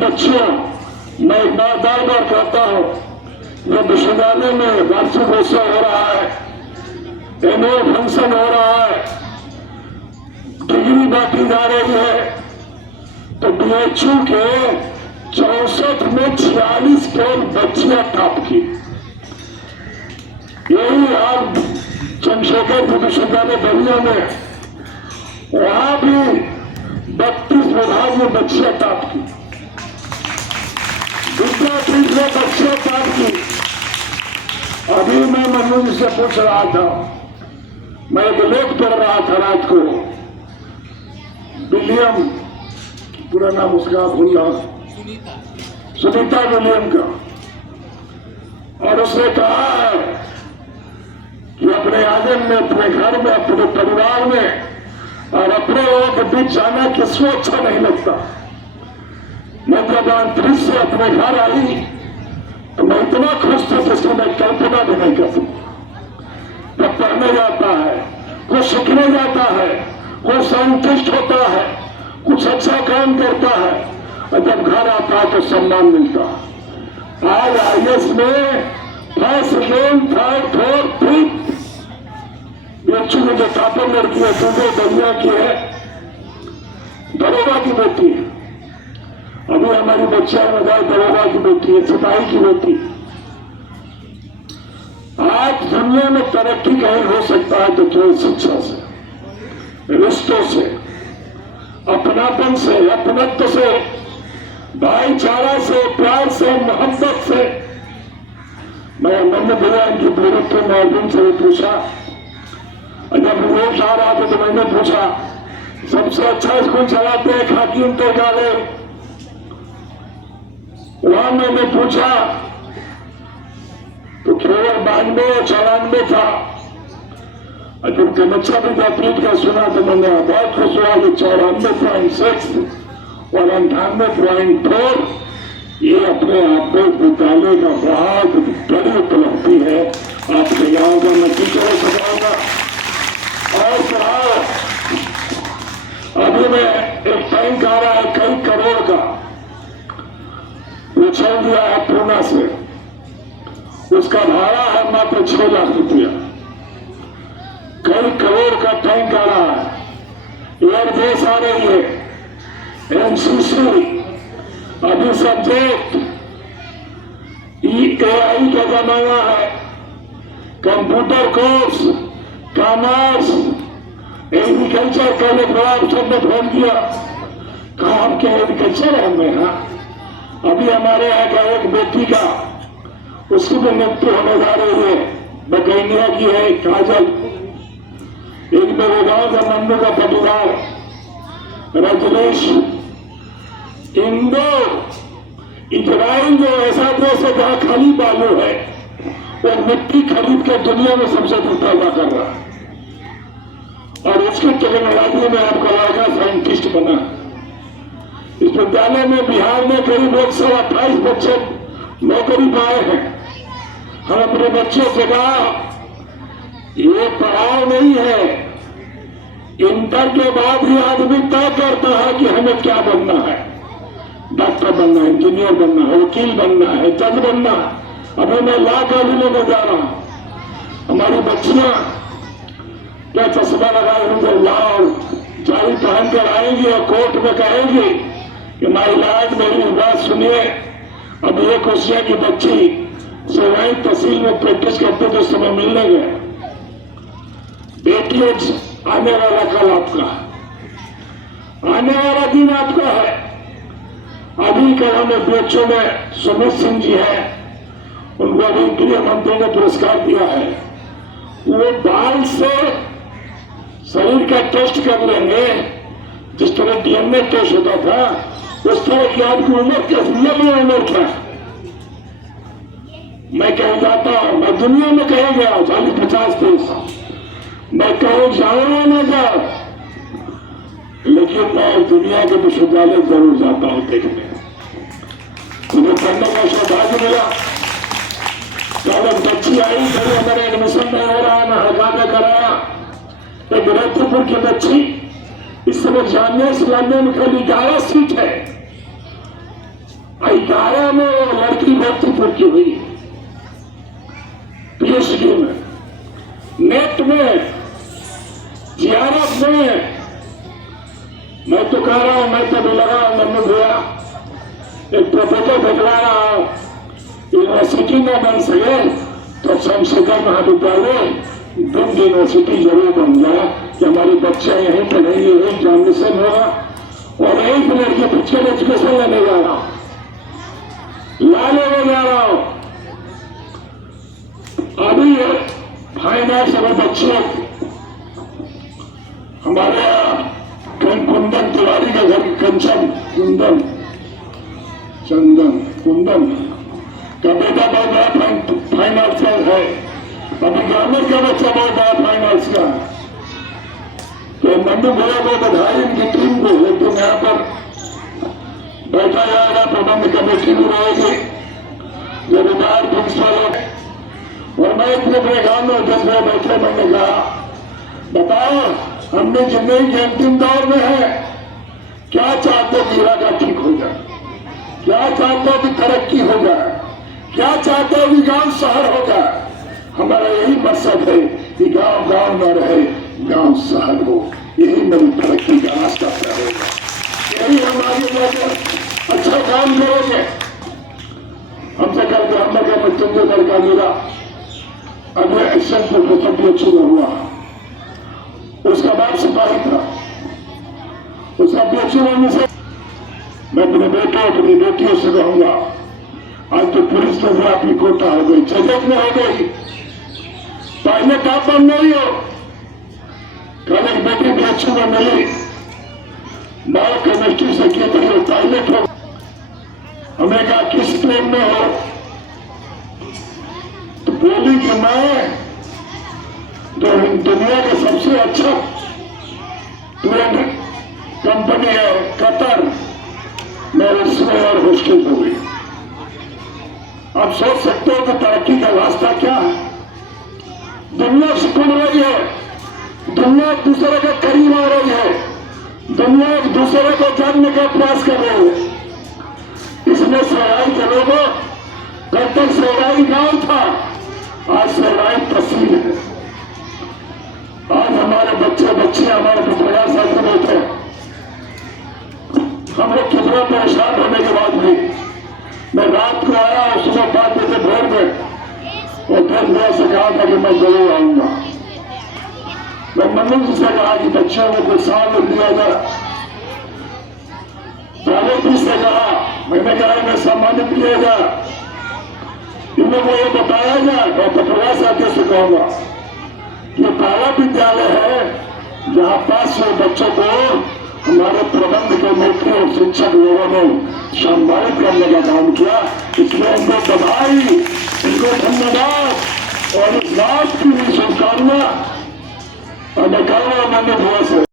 बच्चियों, मैं एक बार बार बार कहता हूं, जो विश्वविद्यालय में वार्षिक उत्सव हो रहा है, एनुअल फंक्शन हो रहा है, डिग्री बांटी जा रही है, तो बीएचयू के 64 में 46 केवल बच्चियां टॉप की। यही हाल चंद्रशेखर विश्वविद्यालय बलिया में, वहां भी 32 विभाग में बच्चियां टॉप की, विद्यापीठ में बच्चियां टॉप की। अभी मैं मनोज से पूछ रहा था, मैं एक लेख पढ़ रहा था रात को, विलियम, पूरा नाम उसका भूल रहा, सुनीता विलियम का, और उसने कहा है कि अपने आंगन में, अपने घर में, अपने परिवार में और अपने लोगों के बीच जाना किसको अच्छा नहीं लगता। मैं जब अंतरिक्ष से अपने घर आई तो मैं इतना खुश था जिसको मैं कल्पना भी नहीं कर सकता। जब पढ़ने जाता है, कुछ सीखने जाता है, कोई साइंटिस्ट होता है, कुछ अच्छा काम करता है, और जब घर आता है तो सम्मान मिलता है। आज आईएएस में first, second, third, fourth, fifth बच्चों में जो टॉपर लड़की है, दूसरे बलिया की है, दरोगा की बेटी है। अभी हमारी बच्चियां बताए दरोगा की बेटी है, सिपाही की बेटी। आज दुनिया में तरक्की कहीं हो सकता है तो केवल शिक्षा से, रिश्तों से, अपनापन से, अपनत्व से, भाईचारा से, प्यार से, मोहब्बत से। मैं नन्हे भैया की पूरे मौजूद से पूछा, जब रोज आ रहा था तो मैंने पूछा, सबसे अच्छा स्कूल चलाते हैं खाकी इंटरकाले। वहां मैंने पूछा तो केवल 92-94 था, और जब कमच्छा विद्यापीठ का सुना तो मैंने बहुत खुश हुआ कि 94.6 और 98.4। ये अपने आप में विद्यालय का बहुत बड़ी उपलब्धि है। आपके गांव का मैं टीचरों से कहूंगा और पढ़ाओ। अभी मैं एक टैंक आ रहा है कई करोड़ का, वो चल दिया है पूना से, उसका भाड़ा है मात्र 6 लाख रुपया। कई करोड़ का टैंक आ रहा है, एयरबेस आ रही है, एमसीसी, अभी सब्जेक्ट AI का जमाना है, कंप्यूटर कोर्स, कॉमर्स, एग्रीकल्चर। पहले बड़ा अवसर में फोन किया, कहा आप क्या एग्रीकल्चर है में? हाँ, अभी हमारे यहाँ का एक बेटी का, उसकी भी मृत्यु होने जा रही है, बकैनिया की है, काजल। एक मेरे गांव का नंदू का पटीदार रजनीश। इजराइल जो ऐसा देश है जहां खाली बालू है, वो मिट्टी खरीद के दुनिया में सबसे पैदा कर रहा है, और उसकी टेक्नोलॉजी में आपका लड़का साइंटिस्ट बना। इस विद्यालय में बिहार में करीब 128 बच्चे नौकरी पाए हैं। हम अपने बच्चों से कहा, ये पढ़ाई नहीं है, इंटर के बाद ही आदमी तय करता है कि हमें क्या बनना है। डॉक्टर बनना है, इंजीनियर बनना है, वकील बनना है, जज बनना है। अभी मैं लॉ कॉलेज में जा रहा हूं, हमारी बच्चियां क्या चश्मा लगाए होंगे, लॉ जारी पहनकर आएंगी और कोर्ट में कहेंगी कि माई लॉर्ड मेरी बात सुनिए। अब ये खुशियां की बच्ची सेवाई तहसील में प्रैक्टिस करते तो समय मिलने गए। बेटियों, आने वाला कल आपका, आने वाला दिन आपका है। अभी कल हमें बच्चों में सुमित सिंह जी है, उनको अभी गृह मंत्री ने पुरस्कार दिया है। वो बाल से शरीर का टेस्ट कर लेंगे, जिस तरह DNA टेस्ट होता था, उस तरह की आपकी उम्र क्या उम्र क्या। मैं कहीं जाता हूं, मैं दुनिया में कहीं गया 40-50 देश, मैं कहीं जाऊंगा ना जाऊं, लेकिन मैं दुनिया के विश्वविद्यालय जरूर जाता हूं देखने। मुझे पढ़ने का सौभाग्य मिला। जब बच्ची आई, कभी हमारे एडमिशन नहीं हो रहा, मैं हड़का कराया। एक रत्नपुर की बच्ची, इस समय जामिया इस्लामिया में खाली 11 सीट है, 11 में वो लड़की भर्तीपुर की हुई, पीएचडी में, नेट में, जीआरएफ में। मैं तो कह रहा हूं, मैं तो भी लगा मनु भैया एक प्रोफेसर भेजवा रहा हूं, यूनिवर्सिटी में बन सके तो संशोधन महाविद्यालय दिल्ली यूनिवर्सिटी जरूर बन जाए कि हमारे बच्चे यहीं पढ़ेंगे, यही एग्जामिनेशन होगा। और एक मिनट के फिजिकल एजुकेशन लेने जा रहा हूं, लाने जा रहा हूं। अभी फाइन आर्ट्स अगर बच्चे हमारे यहाँ कुंदन तिवारी का घर, कंचन कुंदन चंदन कुंदन का बेटा बहुत बड़ा फाइन आर्ट्स का है, अभी ग्रामीण का बच्चा बहुत बड़ा फाइन आर्ट्स का है। तो मनु भैया को बधाई इनकी टीम को, लेकिन यहाँ पर बैठा जाएगा, प्रबंध कमेटी भी रहेगी, जो रिटायर्ड प्रिंसिपल है। और मैं इतने बड़े गांव में 10 बजे बैठे, मैंने कहा बताओ हमने जिंदगी के अंतिम दौर में है, क्या चाहते हो इलाका ठीक हो जाए, क्या चाहते हो कि तरक्की हो जाए, क्या चाहते हो कि गांव शहर हो जाए। हमारा यही मकसद है कि गांव गांव न रहे, गांव शहर हो, यही मेरी तरक्की का रास्ता तय होगा। यही हम आगे जाकर अच्छा काम करेंगे। हमसे कल ग्रामर का मृत्युंजय लड़का मिला, अभी एक्शन प्रोफेसर पीएचडी में हुआ, उसका बाप सिपाही था, उसका पीएचडी होने से मैं अपने बेटे अपनी बेटियों से कहूंगा, आज तो पुलिस में भी आपकी कोटा हो गई, जजत में हो गई, पहले क्या बन रही हो। कल एक बेटी पीएचडी में मिली, बायो केमिस्ट्री से की थी, वो पायलट हो। हमें कहा किस प्लेन में हो, तो बोली कि मैं तो दुनिया का सबसे अच्छा प्लेन कंपनी है कतर, मैं उसमें और मुश्किल हो गई। आप सोच सकते हो कि तरक्की का रास्ता क्या है। दुनिया सिकुड़ रही है, दुनिया एक दूसरे के करीब आ रही है, दुनिया एक दूसरे को जानने का प्रयास कर रही है। इसमें सहराई के लोगों, कब तक सहराई गांव था, आज सहराई तहसील है। आज हमारे बच्चे बच्चे हमारे पिछड़ा साथ बैठे, हम लोग कितना परेशान होने के बाद भी मैं रात को आया और सुबह 5 बजे भोर में और 10 बजे से कहा था कि मैं जरूर आऊंगा। मैं मनु जी से कहा कि बच्चों को कुछ साल दिया जाए, पहले से कहा, मैंने कहा मैं सम्मानित किया जाए, इन लोगों को ये बताया जाए। मैं पटवा साथियों से कहूंगा ये पहला विद्यालय है जहां 500 बच्चों को हमारे प्रबंध कमेटी और शिक्षक लोगों ने सम्मानित करने का काम किया। इसलिए उनको बधाई, इनको धन्यवाद और इस बात की भी शुभकामना। और मैं कह रहा हूं मनु भैया से